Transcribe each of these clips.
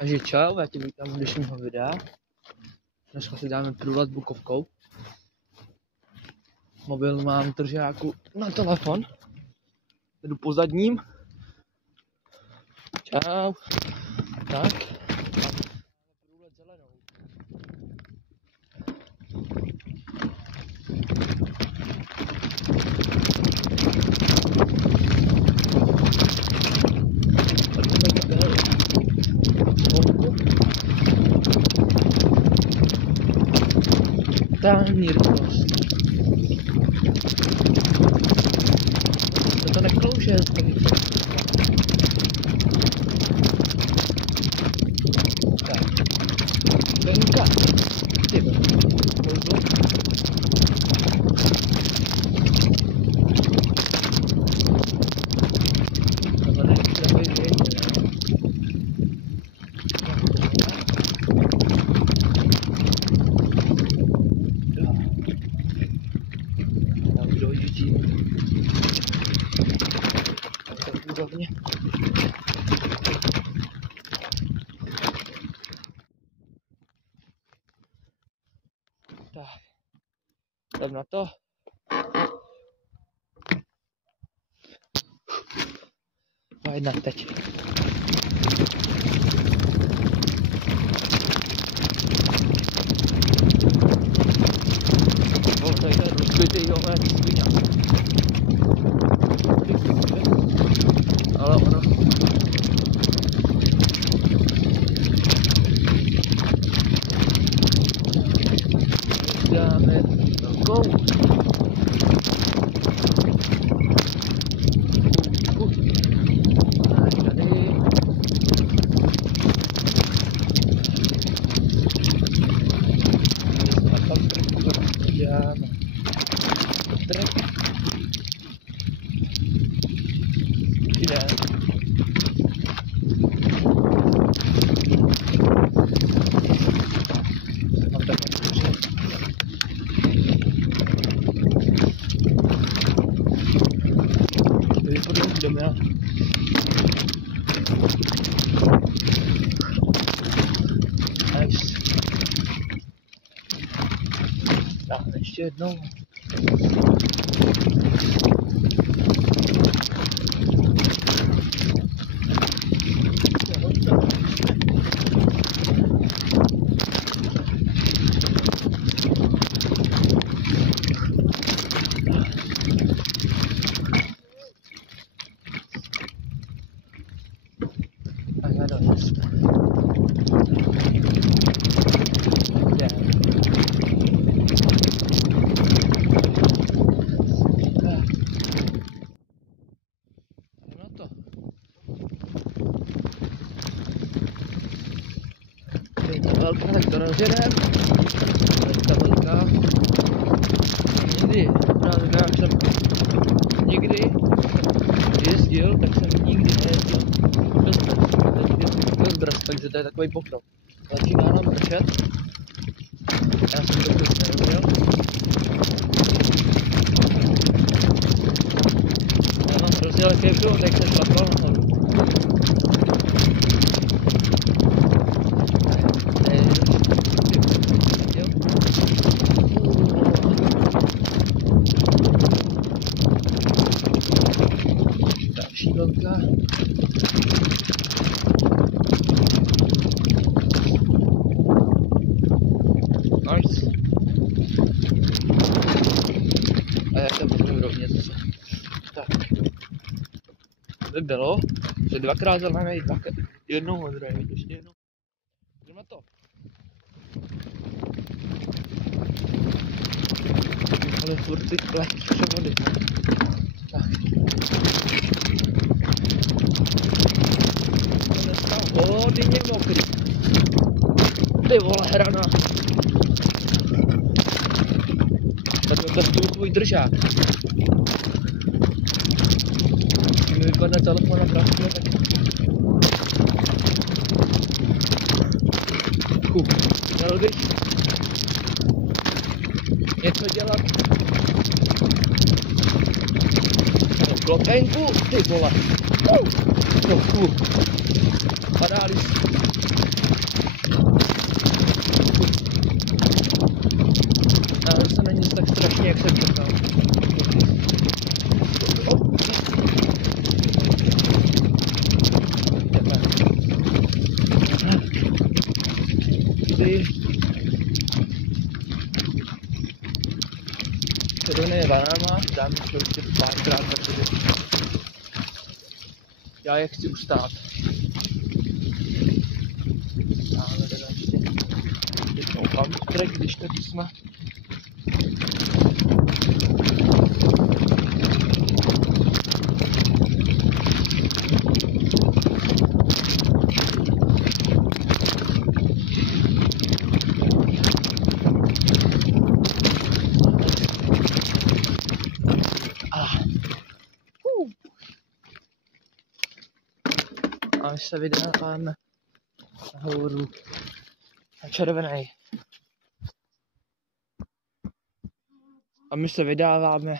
Takže čau, já tě vítám u dnešního videa. Dneska si dáme průlet Bukovkou. Mobil mám držáku na telefon. Jdu po zadním. Čau. Tak. Průlet zelenou. Totální rychlost. To neklouže, tak. Venka. Tyba. Úrovně. Tak, jdem na to. A jedna teď. To je ten rozbitý oven svině. Ale ono dáme velkou. Tady. A tam trošku dáme trek. Jde. Mám takhle kuře. To je podle jdeme na. Nice. Tak, ještě jednou. Velká, tak to rozjedem. Ta velká. Nikdy jezdil, tak jsem nikdy nejezdil bez brzd, takže to je takový pokrok. Začíná nám pršet. Já jsem to vůbec nerobil. Já mám rozdělek kešu, tak se šlapal nahoru. Další velká. Nice. A já se budu rovně zase. Tak. By bylo, že dvakrát zelený, jednou modrý, ještě jednou. Jdem na to. Ale furt ty převody. Tak. Dneska hodně mokrý. Ty vole, hrana. Tak testuju tvůj držák. Když mi vypadne telefon na krásně, tak... Měl bych něco dělat. Klopenku, ty vole. Parális. tady. Červený je banánama, dáme to ještě párkrát, protože já je chci ustát. Dáme teda ještě jednou pamtrek, když taky jsme. A my se vydáváme nahoru na červený. A my se vydáváme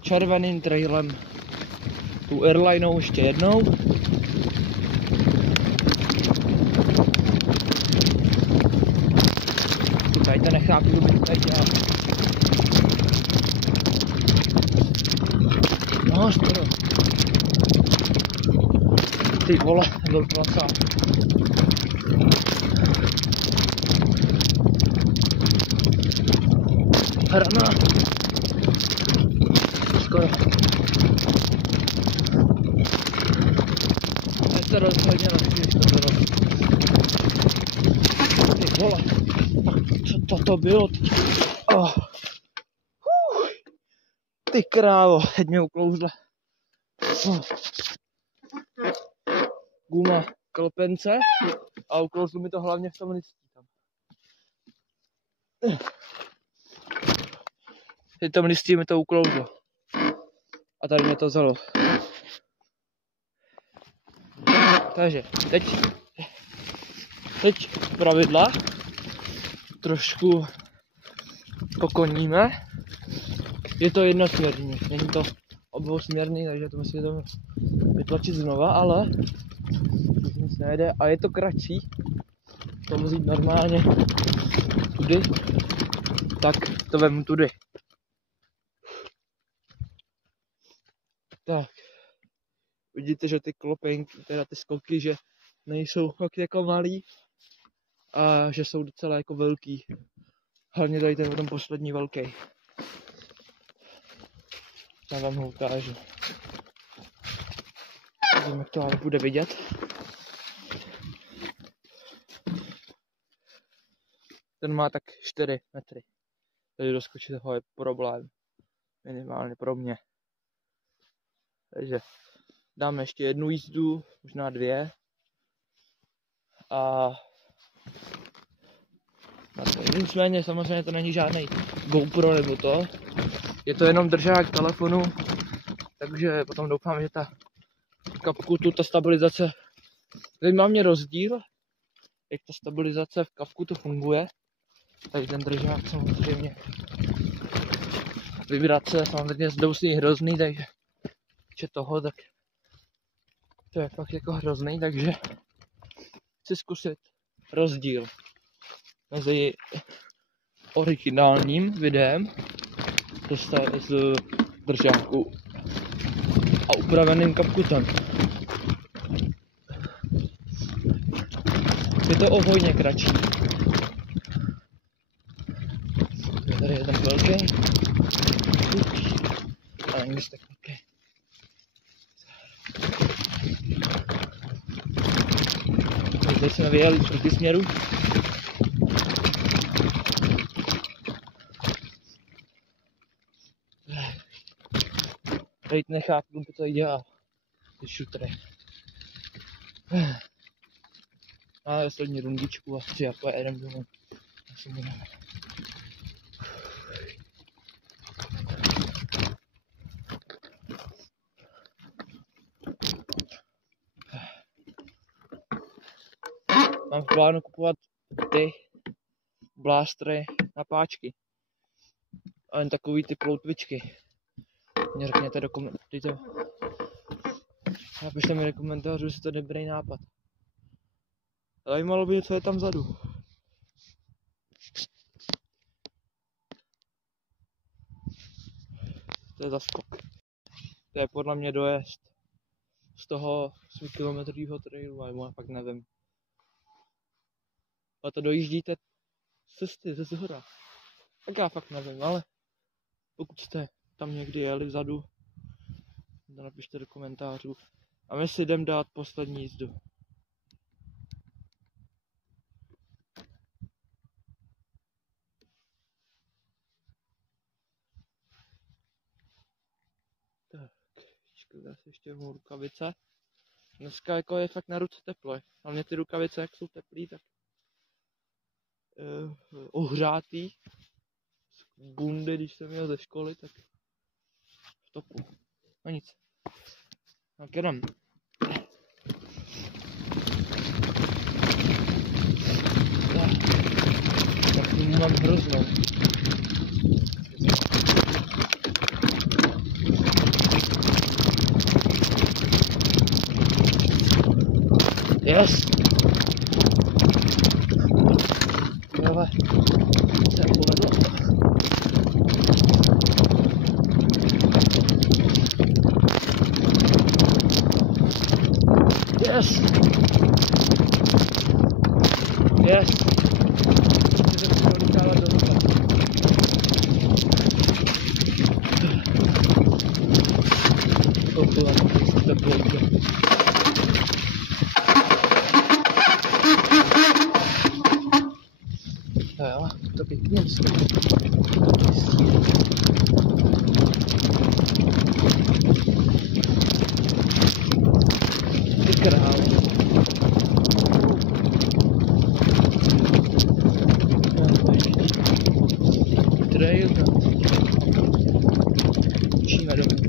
červeným trailem. Tu airlinou ještě jednou. Tady to nechápu, kdo by tady dělal. No, skoro. Ty vole, byl placák. Hrana. Skoro. Je to rozhodně rozhodně to bylo. Ty vole. Co to bylo? Oh. Ty krávo, teď mě uklouzla. Guma klopence a uklouzlo mi to hlavně v tom listí tam. V tom listí mi to uklouzlo. A tady mě to vzalo. Takže teď pravidla trošku pokoníme. Je to jednosměrný, není to obousměrný, takže to musím to vytlačit znova, ale už nic nejde a je to kratší. To musí jít normálně tudy, tak to vemu tudy. Tak, vidíte, že ty klopenky, teda ty skoky, že nejsou fakt jako malý a že jsou docela jako velký. Hlavně tady ten potom poslední velký. Já vám ho ukážu. Nevím, jak to ale bude vidět. Ten má tak 4 metry. Takže doskočit ho je problém. Minimálně pro mě. Takže dáme ještě jednu jízdu, možná 2. A nicméně samozřejmě to není žádný GoPro nebo to. Je to jenom držák telefonu. Takže potom doufám, že ta kapku, ta stabilizace. Teď mám mě rozdíl, jak ta stabilizace v kapku to funguje. Takže ten držák samozřejmě. Vibrace samozřejmě zdousí hrozný, takže toho, tak to je fakt jako hrozný, takže chci zkusit rozdíl mezi originálním videem z držáku a upraveným kapkutem. Je to o hodně kratší. Je tady jeden velký, ale nic tak velký. Teď jsme vyjeli proti směru. Teď nechápu, co to dělá. Ty šutry. Máme poslední rundičku a chci jako jedem domů. Mám v plánu kupovat ty blástry na páčky. A jen takový ty ploutvičky. Mě řekněte do komentářů. Napište mi do komentářů, jestli to je dobrý nápad. Zajímalo by mě, co je tam vzadu. To je za skok. To je podle mě dojezd z toho 100 kilometrového trailu, ale já fakt nevím. A to dojíždíte z cesty, ze zhora. Tak já fakt nevím, ale pokud jste tam někdy jeli vzadu, to napište do komentářů. A my si jdem dát poslední jízdu. Tak, zase ještě mu rukavice. Dneska jako je fakt na ruce teplo. Hlavně ty rukavice, jak jsou teplý, tak ohřátý. Z bundy, když jsem jel ze školy, tak v topu. No nic. Tak jedem. Tak mu mám hroznou. Yes! Ale se povedlo. Yes! Yes! Můžete se prolítávat do ruka. Koupila to teplejko. Jo, to pěkně stojí. Ty král. Trail. Učíme domů.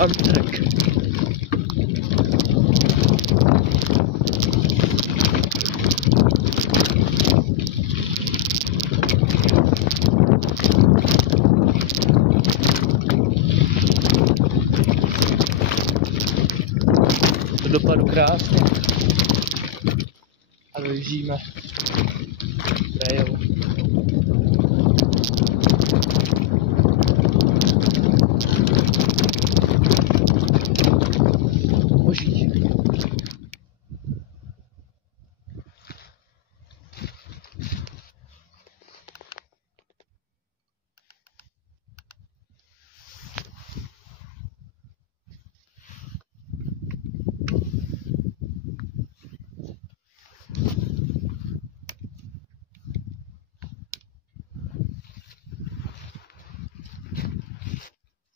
Antrek. To dopadlo krásně. A dojíždíme trail. Boží.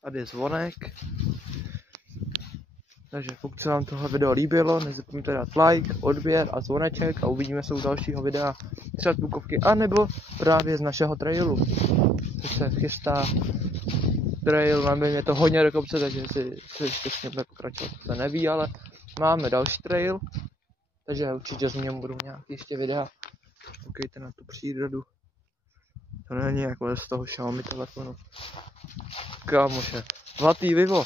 Tady je zvonek. Takže pokud se vám tohle video líbilo, nezapomeňte dát like, odběr a zvoneček a uvidíme se u dalšího videa třeba z Bukovky, anebo právě z našeho trailu. Teď se chystá trail, máme to hodně do kopce, takže si ještě s ním bude pokračovat, to neví, ale máme další trail, takže určitě z něm budou nějaké ještě videa. Koukejte na tu přírodu. To není jako z toho Xiaomi telefonu. Kámoše, zlatý vivo.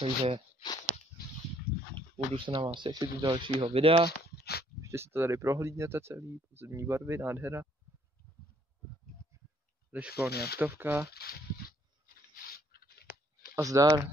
Takže budu se na vás těšit do dalšího videa. Ještě si to tady prohlídněte celý, pozemní barvy, nádhera. Tady školní aktovka. A zdar.